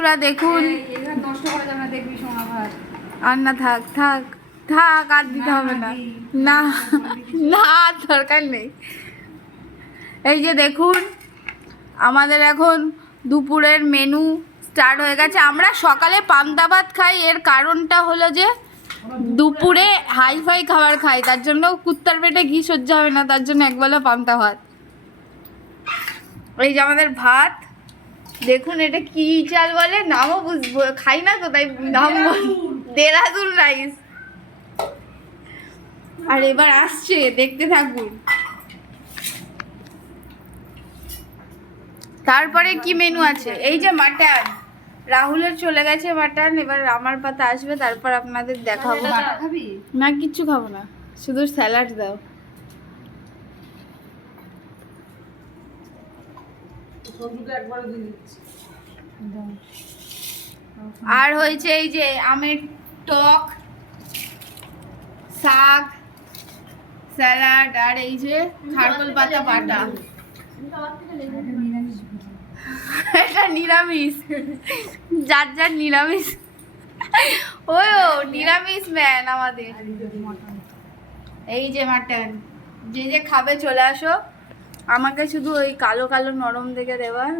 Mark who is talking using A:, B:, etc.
A: তোরা দেখুন। আর না থাক থাক থাক আর দিতে হবে না। না না দরকার নেই। এই যে দেখুন আমাদের এখন দুপুরের মেনু স্টার্ট হয়ে গেছে। আমরা সকালে পান্তা ভাত খাই এর কারণটা হলো যে দুপুরে হাই ফাই খাবার খাই তার জন্য কুত্তার পেটে ঘি সহ্য হবে না তার জন্য একবেলা পান্তা ভাত। এই যে আমাদের ভাত দেখুন এটা কি চাল বলে? নামও বুঝব খাই না তো তাই নাম দেরাদুন। রাইস। আর এবার আসছে দেখতে থাকুন। তারপরে কি মেনু আছে? এই যে মাটন রাহুলের চলে গেছে মাটন এবার আমার পাতা আসবে তারপর আপনাদের দেখাবো। না কিচ্ছু খাব না। শুধু স্যালাড দাও। আর হয়েছে এই যে আমের টক শাক স্যালাড আর এই যে খারকল পাতা বাটা। এটা নিরামিষ। যার যার নিরামিষ। ওই ও নিরামিষ ম্যান আমাদের। এই যে মাটন যে যে খাবে চলে আসো। আমাকে শুধু ওই কালো কালো নরম দেখে দেওয়ার